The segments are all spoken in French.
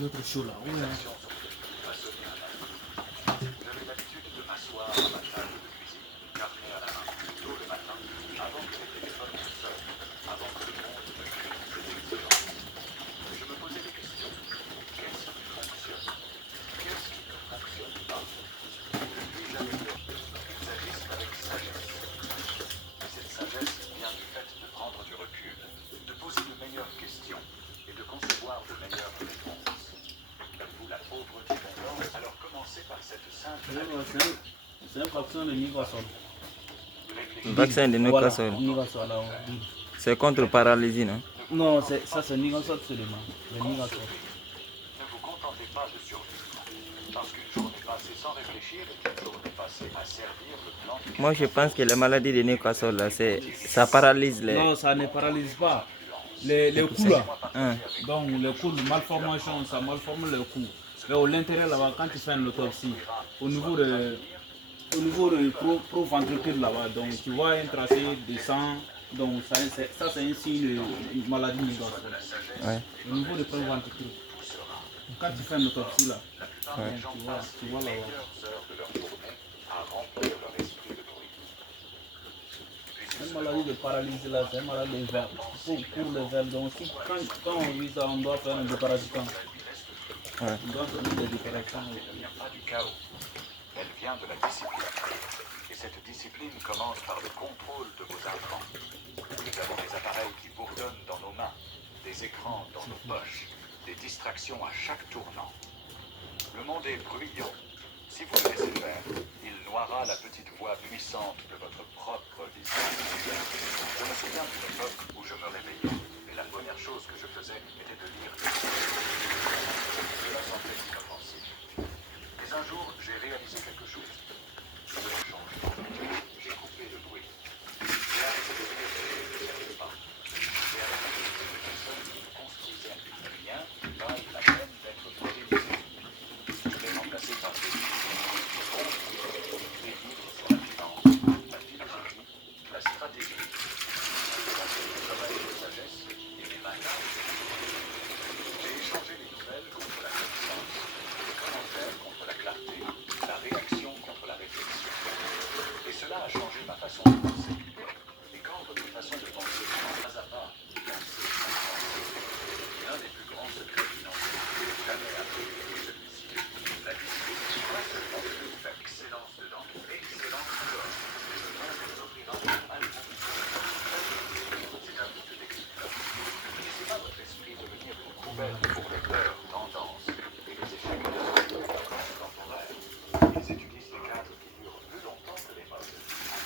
l'autre chaud là. Ouais. J'avais l'habitude de m'asseoir à ma table de cuisine, carnet à la main, tôt le matin, avant que les téléphones ne sonnent, avant que le monde ne crie ses exigences. Et je me posais des questions. Qu'est-ce qui fonctionne? Qu'est-ce qui ne fonctionne pas? Depuis, j'avais peur qu'ils agissent avec sagesse. Et cette sagesse vient du fait de prendre du recul, de poser de meilleures questions et de concevoir de meilleures réponses. Comme vous, la pauvreté d'abord, alors commencez par cette simple habitude. C'est un vaccin de Newcastle. Vaccin de Newcastle. Voilà, Newcastle, là, oui. C'est contre paralysie, non? Non, ça c'est Newcastle seulement. Le Newcastle. Ne vous contentez pas de survivre, parce qu'une journée passée sans réfléchir est une journée passée à servir le plan du Moi, je pense que la maladie de Newcastle, là, ça paralyse les... Non, ça ne paralyse pas. Les coups là. Hein. Donc les coups de malformation, ça malforme les coups. Mais au l'intérieur là-bas, quand tu fais une autopsie, au niveau de pro-ventricule là-bas, donc tu vois un tracé de sang, donc ça c'est un signe de maladie Newcastle. Ouais. Au niveau de pro-ventricule. Quand tu fais une autopsie là, Ouais. donc, tu vois là-bas. heures de leur journée à remplir leur esprit de bruit. Une maladie de paralysie là, c'est une maladie de verre. Pour le verre, donc si, quand on vit ça, on doit faire un déparasitant. Ouais. On doit faire des déparasitants. Elle ne vient pas du chaos, elle vient de la discipline. Et cette discipline commence par le contrôle de vos intrants. Nous avons des appareils qui bourdonnent dans nos mains, des écrans dans nos poches, des distractions à chaque tournant. Le monde est bruyant. Si vous le laissez faire, il noiera la petite voix puissante de votre propre vision. Je me souviens d'une époque où je me réveillais, et la première chose que je faisais était de lire des livres. Cela semblait inoffensif. Mais un jour, j'ai réalisé quelque chose. Je l'ai changé. J'ai coupé le bruit. J'ai arrêté de lire des livres qui ne servaient pas. J'ai arrêté de lire des personnes qui ne construisaient rien qui vaille la peine d'être télévisé. Je l'ai remplacé par des livres sur la finance, la philosophie, la stratégie, le travail de sagesse et les matins. J'ai échangé les nouvelles contre la connaissance, les commentaires contre la clarté, la réaction contre la réflexion. Et cela a changé ma façon de penser. Et quand votre façon de penser commence pas à pas, penser sans penser, l'un des plus grands secrets financiers que j'ai jamais appris est celui-ci. La discipline n'est pas seulement de faire excellence dedans, excellence dehors. Le monde vous offrira un mal bon. C'est un but d'excellence. Ne laissez pas votre esprit devenir une couverte pour les peurs, tendances et les échecs de temporaires. Ils utilisent des cadres qui durent plus longtemps que les modes.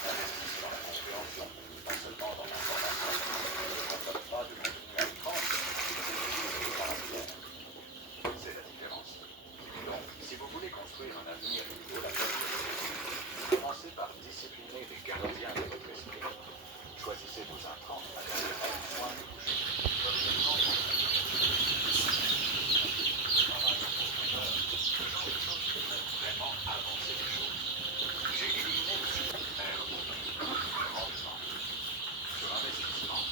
Investissent dans la compréhension, pas seulement dans l'information. Ils ne veulent pas de contenu à l'écran, ils utilisent dans la pierre. C'est la différence. Donc, si vous voulez construire un avenir qui vaut la peine, commencez par discipliner les gardiens de votre esprit. Choisissez vos intrants à travers un soin de bouche. Vraiment avancer les choses. J'ai éliminé le supplémentaire au rendement, sur investissement.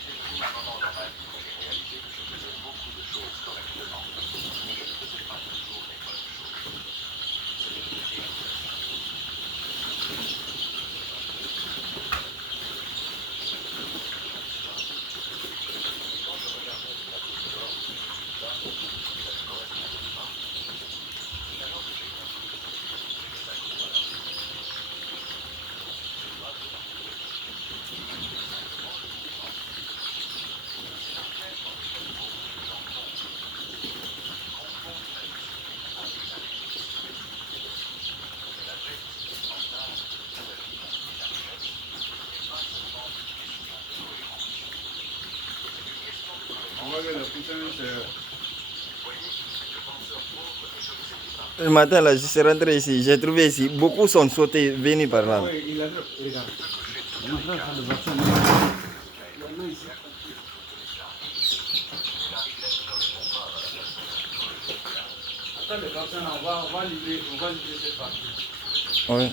J'ai pris un moment dans ma vie où j'ai réalisé que je faisais beaucoup de choses correctement, mais je ne faisais pas toujours les bonnes choses. C'était une réalisation. Quand je regardais le tableau de bord, ça ne correspondait pas. C'est alors que j'ai compris que ça voilà. Le matin, là, je suis rentré ici. J'ai trouvé ici, beaucoup sont sautés, venus par là. Oui, il a regarde. On va faire le vaccin. Après le vaccin, on va livrer cette partie. Oui.